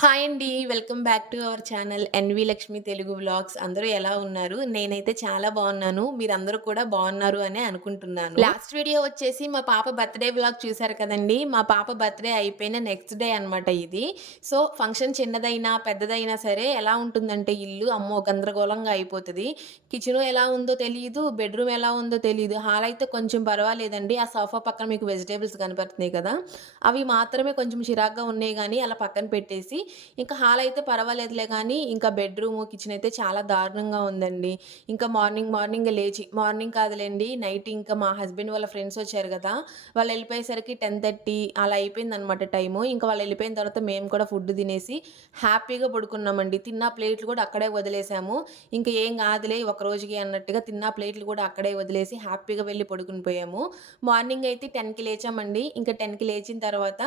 Hi అండి. Welcome back to our channel 'NV Lakshmi Telugu vlogs' అందరూ ఎలా ఉన్నారు? నేనైతే చాలా బావున్నాను. మీరందరూ కూడా బావున్నారు అనే అనుకుంటున్నాను. లాస్ట్ వీడియో వచ్చేసి మా పాప బర్త్‌డే వ్లాగ్ చూసారు కదండీ! మా పాప బర్త్‌డే అయిపోయిన నెక్స్ట్ డే అనమాట ఇది. సో, ఫంక్షన్ చిన్నదైనా, పెద్దదైనా సరే ఎలా ఉంటుందంటే ఇల్లు అమ్మో! గందరగోళంగా అయిపోతది. కిచెను ఎలా ఉందో తెలీదు, బెడ్‌రూమ్ ఎలా ఉందో తెలీదు. హాల్ అయితే కొంచెం పర్వాలేదండి. ఆ సోఫా పక్కన మీకు వెజిటబుల్స్ కనపడుతున్నాయి కదా! అవి మాత్రమే కొంచెం చిరాకుగా ఉన్నాయి గానీ అలా పక్కన పెట్టేసి ఇంకా హాల్ అయితే పర్వాలేదులే గానీ, ఇంకా బెడ్‌రూము, కిచెన్ అయితే చాలా దారుణంగా ఉందండి. ఇంకా మార్నింగే లేచి మార్నింగ్ కాదులెండి నైట్ ఇంకా మా హస్బెండ్ వాళ్ళ ఫ్రెండ్స్ వచ్చారు గదా! వాళ్ళెళ్ళిపోయేసరికి 10:30 అలా అయిపోయిందనమాట టైము. ఇంకా వాళ్ళెళ్ళిపోయిన తర్వాత మేము కూడా ఫుడ్ తినేసి హ్యాపీగా పడుకున్నామండి. తిన్న ప్లేట్లు కూడా అక్కడే వదిలేసాము. ఇంక ఏం గాదులే ఒక రోజుకి అన్నట్టుగా తిన్న ప్లేట్లు కూడా అక్కడే వదిలేసి హ్యాపీగా వెళ్లి పడుకుని పోయాము. మార్నింగ్ అయితే 10:00కి లేచామండి. ఇంకా 10:00కి లేచిన తర్వాత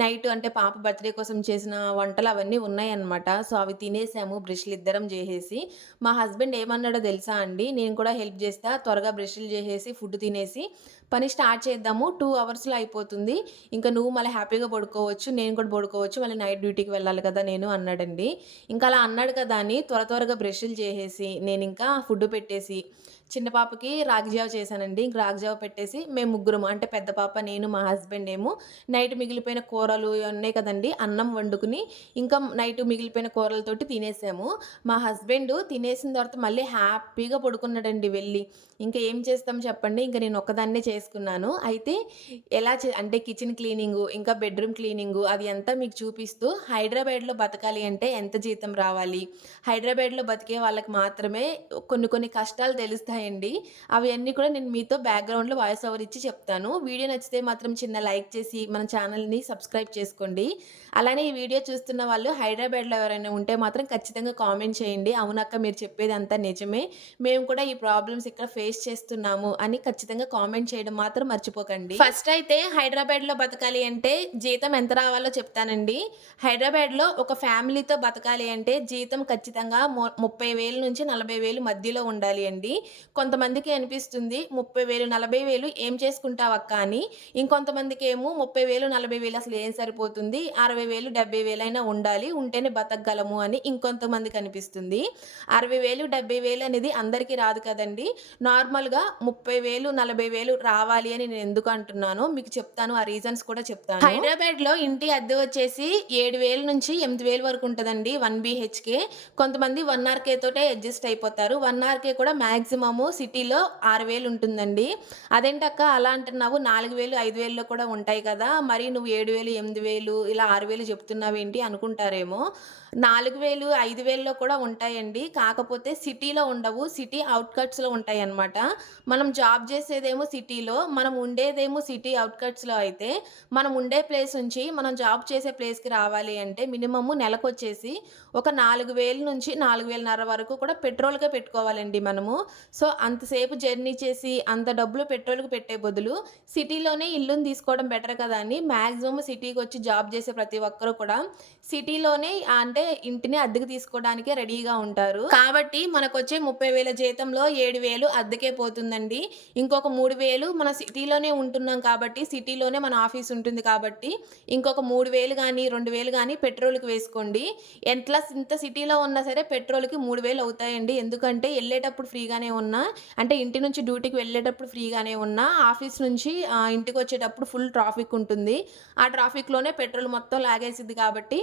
నైట్ అంటే పాప బర్త్‌డే కోసం చేసిన వంటలు అవన్నీ ఉన్నాయన్నమాట. సో, అవి తినేసాము బ్రష్‌లిద్దరం జేసేసి. మా హస్బెండ్ ఏమన్నాడో తెలుసా అండి? నేను కూడా హెల్ప్ జేస్తా. త్వరగా బ్రష్‌లు జేసేసి, ఫుడ్ తినేసి పని స్టార్ట్ చేద్దాము. 2 అవర్స్‌లో అయిపోతుంది. ఇంక నువ్వు మళ్ళీ హ్యాపీగా పడుకోవచ్చు. నేను కూడా పడుకోవచ్చు. మళ్ళీ నైట్ డ్యూటీకి వెళ్ళాలి కదా నేను అన్నాడండి. ఇంకా అలా అన్నాడు కదా అని త్వరగా బ్రష్‌లు చేసేసి, నేనింకా ఫుడ్ పెట్టేసి, చిన్న పాపకి రాగి జావ చేశానండి. ఇంక రాగి జావ పెట్టేసి మేము ముగ్గురం అంటే పెద్ద పాప, నేను, మా హస్బెండ్ ఏమో నైట్ మిగిలిపోయిన కూరలు ఇయి ఉన్నాయి కదండీ! అన్నం వండుకుని ఇంకా నైట్ మిగిలిపోయిన కూరలతోటి తినేసాము. మా హస్బెండ్ తినేసిన తర్వాత మళ్ళీ హ్యాపీగా పడుకున్నాడండి వెళ్ళి. ఇంక ఏం చేస్తాం చెప్పండి? ఇంక నేను ఒక్కదాన్నే చేసుకున్నాను. అయితే ఎలా అంటే కిచెన్ క్లీనింగు, ఇంకా బెడ్‌రూమ్ క్లీనింగు అది అంతా మీకు చూపిస్తూ హైదరాబాద్‌లో బతకాలి అంటే ఎంత జీతం రావాలి? హైదరాబాద్‌లో బతికే వాళ్ళకి మాత్రమే కొన్ని కష్టాలు తెలుస్తాయండి. అవన్నీ కూడా నేను మీతో బ్యాక్‌గ్రౌండ్‌లో వాయిస్ ఓవర్ ఇచ్చి చెప్తాను. వీడియో నచ్చితే మాత్రం చిన్న లైక్ చేసి మన ఛానల్‌ని సబ్స్క్రైబ్ చేసుకోండి. అలానే ఈ వీడియో చూస్తున్న వాళ్ళు హైదరాబాద్‌లో ఎవరైనా ఉంటే మాత్రం ఖచ్చితంగా కామెంట్ చేయండి. అవునక్క మీరు చెప్పేదంతా నిజమే. మేము కూడా ఈ ప్రాబ్లమ్స్ ఇక్కడ ఫేస్ చేస్తున్నాము అని ఖచ్చితంగా కామెంట్ చేయడం మాత్రం మర్చిపోకండి. ఫస్ట్ అయితే హైదరాబాద్‌లో బతకాలి అంటే జీతం ఎంత రావాలో చెప్తానండి. హైదరాబాద్‌లో ఒక ఫ్యామిలీతో బతకాలి అంటే జీతం ఖచ్చితంగా 30,000 నుంచి 40,000 మధ్యలో ఉండాలి అండి. కొంతమందికి అనిపిస్తుంది 30,000, 40,000 ఏం చేసుకుంటావక్కా అని. ఇంకొంతమందికేమో 30,000, 40,000 అసలు ఏం సరిపోతుంది. 60,000, 70,000 అయినా ఉండాలి. ఉంటేనే బతకగలము అని ఇంకొంతమందికి అనిపిస్తుంది. 60,000, 70,000 అనేది అందరికీ రాదు కదండీ. నార్మల్‌గా 30,000, 40,000 రావాలి అని నేను ఎందుకు అంటున్నానో మీకు చెప్తాను. ఆ రీజన్స్ కూడా చెప్తాను. హైదరాబాద్‌లో ఇంటి అద్దె వచ్చేసి 7,000 నుంచి 8,000 వరకు ఉంటదండి 1 బీహెచ్‌కే. కొంతమంది 1 ఆర్‌కే తోటే అడ్జస్ట్ అయిపోతారు. 1 ఆర్‌కే కూడా మాక్సిమము సిటీలో 6,000 ఉంటుందండి. అదేంటక్క అలా అంటున్నావు 4,000, 5,000లో కూడా ఉంటాయి కదా! మరి నువ్వు 7,000, 8,000 ఇలా 6,000 చెప్తున్నావేంటి అనుకుంటారేమో. 4,000, 5,000లో కూడా ఉంటాయండి. కాకపోతే సిటీలో ఉండవు. సిటీ ఔట్‌కట్స్‌లో ఉంటాయన్నమాట. మనం జాబ్ చేసేదేమో సిటీలో, మనం ఉండేదేమో సిటీ ఔట్‌కట్స్‌లో అయితే, మనం ఉండే ప్లేస్ నుంచి మనం జాబ్ చేసే ప్లేస్‌కి రావాలి అంటే మినిమమ్ నెలకొచ్చేసి ఒక 4,000 నుంచి 4,500 వరకు కూడా పెట్రోల్‌కే పెట్టుకోవాలండి మనము. సో, అంతసేపు జర్నీ చేసి అంత డబ్బులు పెట్రోల్‌కి పెట్టే బదులు సిటీలోనే ఇల్లుని తీసుకోవడం బెటర్ కదా! అని మాక్సిమం సిటీకొచ్చి జాబ్ చేసే ప్రతి ఒక్కరు కూడా సిటీలోనే అంటే ఇంటిని అద్దెకు తీసుకోవడానికే రెడీగా ఉంటారు. కాబట్టి మనకొచ్చే 30,000 జీతంలో 7,000 అద్దెకే పోతుందండి. ఇంకొక 3,000 మన సిటీలోనే ఉంటున్నాం కాబట్టి సిటీలోనే మన ఆఫీస్ ఉంటుంది కాబట్టి ఇంకొక 3,000 గాని, 2,000 గాని పెట్రోల్‌కి వేసుకోండి. ఇంత సిటీలో ఉన్నా సరే పెట్రోల్‌కి 3,000 అవుతాయండి. ఎందుకంటే ఎళ్ళేటప్పుడు ఫ్రీగానే ఉన్నా అంటే ఇంటి నుంచి డ్యూటీకి వెళ్ళేటప్పుడు ఫ్రీగానే ఉన్నా ఆఫీస్ నుంచి ఇంటికొచ్చేటప్పుడు ఫుల్ ట్రాఫిక్ ఉంటుంది. ఆ ట్రాఫిక్‌లోనే పెట్రోల్ మొత్తం లాగేసిద్ది కాబట్టి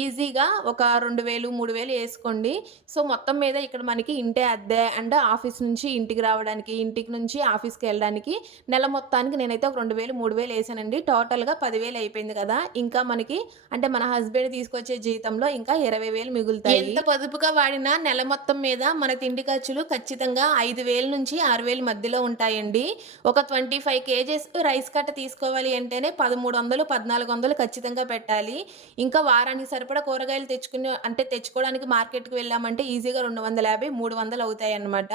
ఈజీగా ఒక 2,000, 3,000 ఏసుకోండి. సో, మొత్తం మీద ఇక్కడ మనకి ఇంటి అద్దె అండ్ ఆఫీస్ నుంచి ఇంటికి రావడానికి, ఇంటికి నుంచి ఆఫీస్‌కెళ్ళడానికి నెల మొత్తానికి నేనైతే ఒక 2,000, 3,000 ఏసానండి. టోటల్‌గా 10,000 అయిపోయింది కదా! ఇంకా మనకి అంటే మన హస్బెండ్ తీసుకొచ్చే జీతంలో ఇంకా 20,000 మిగులుతాయి. ఎంత పొదుపుగా వాడినా నెల మొత్తం మీద మన తిండి ఖర్చులు ఖచ్చితంగా 5,000 నుంచి 6,000 మధ్యలో ఉంటాయండి. ఒక 25 కేజీస్ రైస్ కట్ట తీసుకోవాలి అంటేనే 1,300, 1,400 ఖచ్చితంగా పెట్టాలి. ఇంకా వారానికి సరిపడా కూరగాయలు తెచ్చుకోవడానికి మార్కెట్‌కి వెళ్ళామంటే ఈజీగా 250, 300 అవుతాయన్నమాట.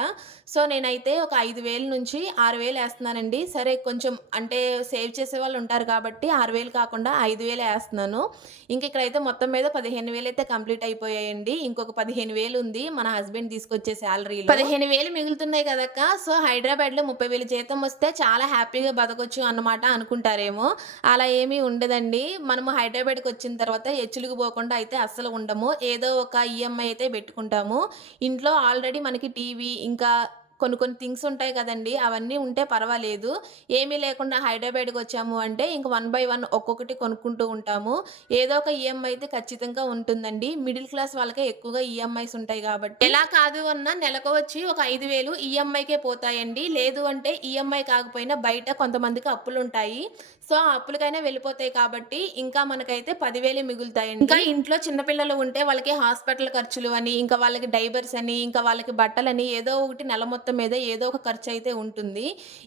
సో, నేనైతే ఒక 5,000 నుంచి 6,000 ఏస్తున్నానండి. సరే కొంచెం అంటే సేవ్ చేసేవాళ్ళు ఉంటారు కాబట్టి 6,000 కాకుండా 5,000 ఏస్తున్నాను. ఇంక ఇక్కడైతే మొత్తం మీద 15,000 అయితే కంప్లీట్ అయిపోయాయండి. ఇంకొక 15,000 ఉంది మన హస్బెండ్ తీసుకొచ్చే సాలరీలో. 15,000 మిగులుతున్న వస్తున్నాయి కదక్క! సో, హైదరాబాద్‌లో 30,000 జీతం వస్తే చాలా హ్యాపీగా బతకొచ్చు అన్నమాట అనుకుంటారేమో. అలా ఏమీ ఉండదండి. మనము హైదరాబాద్‌కొచ్చిన తర్వాత హెచ్చులుకు పోకుండా అయితే అస్సలు ఉండము. ఏదో ఒక ఈఎంఐ అయితే పెట్టుకుంటాము. ఇంట్లో ఆల్రెడీ మనకి టీవీ, ఇంకా కొన్ని కొన్ని థింగ్స్ ఉంటాయి కదండీ! అవన్నీ ఉంటే పర్వాలేదు. ఏమీ లేకుండా హైదరాబాద్‌కొచ్చాము అంటే ఇంక వన్ బై వన్ ఒక్కొక్కటి కొనుక్కుంటూ ఉంటాము. ఏదో ఒక ఈఎంఐ అయితే ఖచ్చితంగా ఉంటుందండి. మిడిల్ క్లాస్ వాళ్ళకే ఎక్కువగా ఈఎంఐస్ ఉంటాయి గాబట్టి. ఎలా కాదు అన్నా నెలకు వచ్చి ఒక 5,000 ఈఎంఐకే పోతాయండి. లేదు అంటే ఈఎంఐ కాకపోయినా బయట కొంతమందికి అప్పులుంటాయి. సో, ఆ అప్పులకైనా వెళ్ళిపోతాయి కాబట్టి ఇంకా మనకైతే 10,000 మిగులుతాయండి. ఇంకా ఇంట్లో చిన్న పిల్లలు ఉంటే వాళ్ళకి హాస్పిటల్ ఖర్చులు అని, ఇంకా వాళ్ళకి డైపర్స్ అని, ఇంకా వాళ్ళకి బట్టలని ఏదో ఒకటి నెల మొత్తం మీద ఏదో ఒక ఖర్చయితే ఉంటుంది.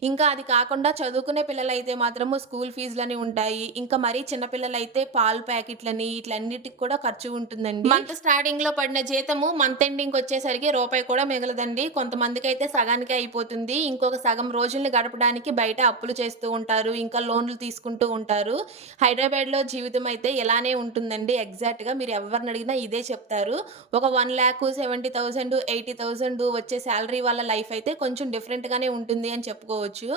ఇంకా అది కాకుండా చదువుకునే పిల్లలైతే మాత్రము స్కూల్ ఫీజులని ఉంటాయి. ఇంకా మరీ చిన్న పిల్లలైతే పాలు ప్యాకెట్లని ఈట్లన్నిటికి కూడా ఖర్చు ఉంటుందండి. మంత్ స్టార్టింగ్‌లో పడిన జీతము మంత్ ఎండింగ్‌కొచ్చేసరికి రూపాయి కూడా మిగలదండి. కొంతమందికైతే సగానికే అయిపోతుంది. ఇంకొక సగం రోజుల్ని గడపడానికి బయట అప్పులు చేస్తూ ఉంటారు. ఇంకా లోన్‌లు తీసుకుంటూ ఉంటారు. హైదరాబాద్‌లో జీవితం అయితే ఇలానే ఉంటుందండి. ఎగ్జాక్ట్‌గా మీరు ఎవరిని అడిగినా ఇదే చెప్తారు. ఒక 1,70,000, 80,000 వచ్చే సాలరీ వాళ్ళ లైఫ్ అయితే కొంచెం డిఫరెంట్‌గానే ఉంటుంది అని చెప్పుకోవచ్చు.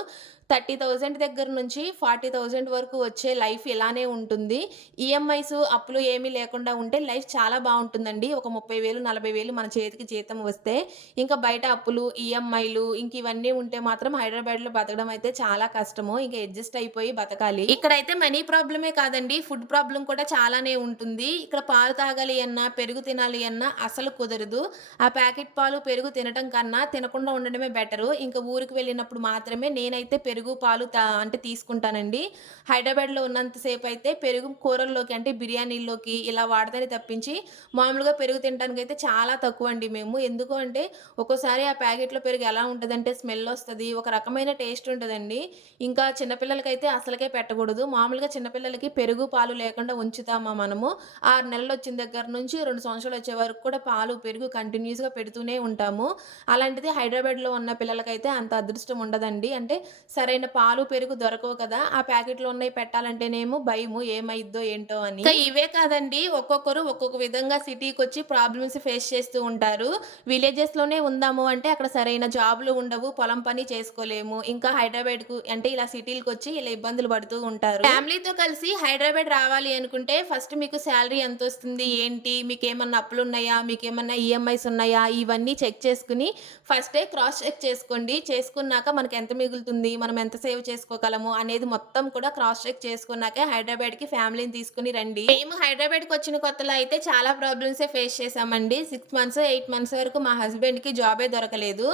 30,000 దగ్గర నుంచి 40,000 వరకు వచ్చే లైఫ్ ఇలానే ఉంటుంది. ఈఎంఐస్, అప్పులు ఏమీ లేకుండా ఉంటే లైఫ్ చాలా బావుంటుందండి. ఒక 30,000, 40,000 మన చేతికి జీతం వస్తే, ఇంకా బయట అప్పులు, ఈఎంఐలు ఇంక ఇవన్నీ ఉంటే మాత్రం హైదరాబాద్‌లో బతకడం అయితే చాలా కష్టము. ఇంక అడ్జస్ట్ అయిపోయి బతకాలి. ఇక్కడైతే మనీ ప్రాబ్లమే కాదండి, ఫుడ్ ప్రాబ్లమ్ కూడా చాలానే ఉంటుంది. ఇక్కడ పాలు తాగాలి అన్నా, పెరుగు తినాలి అన్నా అసలు కుదరదు. ఆ ప్యాకెట్ పాలు, పెరుగు తినటం కన్నా తినకుండా ఉండడమే బెటరు. ఇంక ఊరికి వెళ్ళినప్పుడు మాత్రమే నేనైతే పెరుగు, పాలు అంటే తీసుకుంటానండి. హైదరాబాద్‌లో ఉన్నంత సేపయితే పెరుగు కూరల్లోకి అంటే బిర్యానీల్లోకి ఇలా వాడతానే తప్పించి, మామూలుగా పెరుగు తినటానికైతే చాలా తక్కువండి మేము. ఎందుకు అంటే ఒక్కోసారి ఆ ప్యాకెట్‌లో పెరుగు ఎలా ఉంటదంటే స్మెల్లొస్తది. ఒక రకమైన టేస్ట్ ఉంటదండి. ఇంకా చిన్న పిల్లలకైతే అసలకే పెట్టకూడదు. మామూలుగా చిన్న పిల్లలకి పెరుగు, పాలు లేకుండా ఉంచుతామా మనము, 6 నెలలొచ్చిన దగ్గర నుంచి 2 సంవత్సరాలొచ్చే వరకు కూడా పాలు, పెరుగు కంటిన్యూస్‌గా పెడుతూనే ఉంటాము. అలాంటిది హైదరాబాద్‌లో ఉన్న పిల్లలకైతే అంత అదృష్టం ఉండదండి. అంటే సరైన పాలు, పెరుగు దొరకవు కదా! ఆ ప్యాకెట్‌లో ఉన్నయి పెట్టాలంటేనేమో భయము ఏమైద్దో ఏంటో అని. ఇంకా ఇవే కాదండి, ఒక్కొక్కరు ఒక్కొక్క విధంగా సిటీకొచ్చి ప్రాబ్లమ్స్ ఫేస్ చేస్తూ ఉంటారు. విలేజెస్‌లోనే ఉందాము అంటే అక్కడ సరైన జాబ్‌లు ఉండవు. పొలం పని చేసుకోలేము. ఇంకా హైదరాబాద్‌కు అంటే ఇలా సిటీలకొచ్చి ఇలా ఇబ్బందులు పడుతూ ఉంటారు. ఫ్యామిలీతో కలిసి హైదరాబాద్ రావాలి అనుకుంటే ఫస్ట్ మీకు సాలరీ ఎంతొస్తుంది? ఏంటి? మీకేమన్నా అప్పులున్నాయా? మీకేమన్నా ఈఎంఐస్ ఉన్నాయా? ఇవన్నీ చెక్ చేసుకొని ఫస్టే క్రాస్ చెక్ చేసుకోండి. చేసుకున్నాక మనకెంత మిగులుతుంది? మనం ఎంత సేవ్ చేసుకోగలము? అనేది మొత్తం కూడా క్రాస్ చెక్ చేసుకున్నాకే హైదరాబాద్‌కి ఫ్యామిలీని తీసుకొని రండి. మేము హైదరాబాద్‌కొచ్చిన కొత్తలో అయితే చాలా ప్రాబ్లమ్సే ఫేస్ చేశామండి. 6 మంత్స్, 8 మంత్స్ వరకు మా హస్బెండ్‌కి జాబే దొరకలేదు.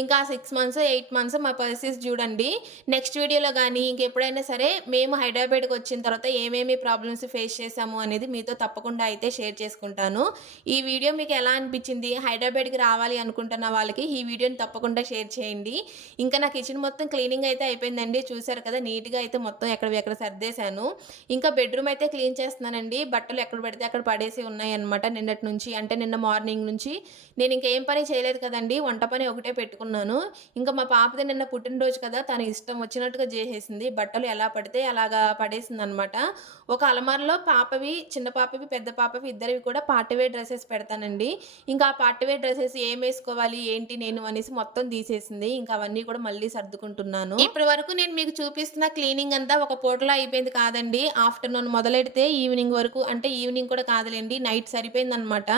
ఇంకా 6 మంత్స్, 8 మంత్స్ మా పరిస్థితి చూడండి. నెక్స్ట్ వీడియోలో గానీ, ఇంకెప్పుడైనా సరే మేము హైదరాబాద్‌కొచ్చిన తర్వాత ఏమేమి ప్రాబ్లమ్స్ ఫేస్ చేశాము అనేది మీతో తప్పకుండా అయితే షేర్ చేసుకుంటాను. ఈ వీడియో మీకు ఎలా అనిపించింది? హైదరాబాద్‌కి రావాలి అనుకుంటున్న వాళ్ళకి ఈ వీడియోని తప్పకుండా షేర్ చేయండి. ఇంకా నా కిచెన్ మొత్తం క్లీనింగ్ అయితే అయిపోయిందండి. చూసారు కదా! నీట్‌గా అయితే మొత్తం ఎక్కడివి అక్కడ సర్దేశాను. ఇంకా బెడ్‌రూమ్ అయితే క్లీన్ చేస్తున్నానండి. బట్టలు ఎక్కడ పడితే అక్కడ పడేసి ఉన్నాయన్నమాట నిన్నటి నుంచి. అంటే నిన్న మార్నింగ్ నుంచి. నేను ఇంకేం పని చేయలేదు కదండీ! వంట పని ఒకటే పెట్టుకున్నాను. ఇంకా మా పాపది నిన్న పుట్టినరోజు కదా! తన ఇష్టం వచ్చినట్టుగా జేసేసింది. బట్టలు ఎలా పడితే అలాగా పడేసిందనమాట. ఒక అలమారలో పాపవి, చిన్న పాపవి, పెద్ద పాపవి ఇద్దరివి కూడా పార్టీ వేర్ డ్రెసెస్ పెడతానండి. ఇంకా ఆ పార్టీ వేర్ డ్రెసెస్ ఏమేసుకోవాలి, ఏంటి నేను అనేసి మొత్తం తీసేసింది. ఇంకా అవన్నీ కూడా మళ్ళీ సర్దుకుంటున్నాను. ఇప్పటి వరకు నేను మీకు చూపిస్తున్న క్లీనింగ్ అంతా ఒక పూటలో అయిపోయింది కాదండి. ఆఫ్టర్‌నూన్ మొదలెడితే ఈవినింగ్ వరకు, అంటే ఈవినింగ్ కూడా కాదులెండి, నైట్ సరిపోయిందనమాట.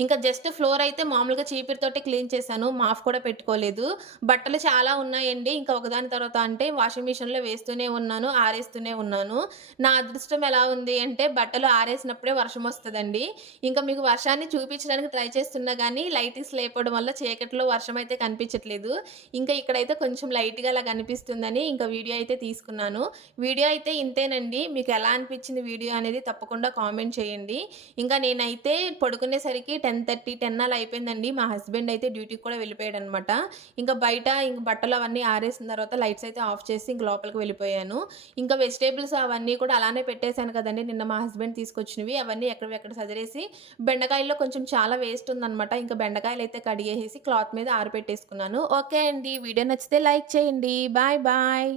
ఇంకా జస్ట్ ఫ్లోర్ అయితే మామూలుగా చీపురుతోటే క్లీన్ చేశాను. మాప్ కూడా పెట్టుకోలేదు. బట్టలు చాలా ఉన్నాయండి. ఇంకా ఒకదాని తర్వాత అంటే వాషింగ్ మిషన్‌లో వేస్తూనే ఉన్నాను, ఆరేస్తూనే ఉన్నాను. నా అదృష్టం ఎలా ఉంది అంటే బట్టలు ఆరేసినప్పుడే వర్షం వస్తదండి. ఇంకా మీకు వర్షాన్ని చూపించడానికి ట్రై చేస్తున్నా గానీ లైటింగ్స్ లేకపోవడం వల్ల చీకట్లో వర్షం అయితే కనిపించట్లేదు. ఇంకా ఇక్కడైతే కొంచెం లైట్‌గా అలా కనిపిస్తుందని ఇంకా వీడియో అయితే తీసుకున్నాను. వీడియో అయితే ఇంతేనండి. మీకు ఎలా అనిపించింది వీడియో అనేది తప్పకుండా కామెంట్ చేయండి. ఇంకా నేనైతే పడుకునేసరికి 10:30, 10 అలా అయిపోయిందండి. మా హస్బెండ్ అయితే డ్యూటీకి కూడా వెళ్ళిపోయాడనమాట. ఇంకా బయట ఇంక బట్టలు అవన్నీ ఆరేసిన తర్వాత లైట్స్ అయితే ఆఫ్ చేసి ఇంక లోపలికి వెళ్ళిపోయాను. ఇంకా వెజిటబుల్స్ అవన్నీ కూడా అలానే పెట్టేసాను కదండీ! నిన్న మా హస్బెండ్ తీసుకొచ్చినవి. అవన్నీ ఎక్కడివి అక్కడ సదిరేసి, బెండకాయల్లో కొంచెం చాలా వేస్ట్ ఉందనమాట. ఇంకా బెండకాయలైతే కడిగేసేసి క్లాత్ మీద ఆరబెట్టేసుకున్నాను. ఓకే అండి. వీడియో నచ్చితే లైక్ చేయండి. Bye bye.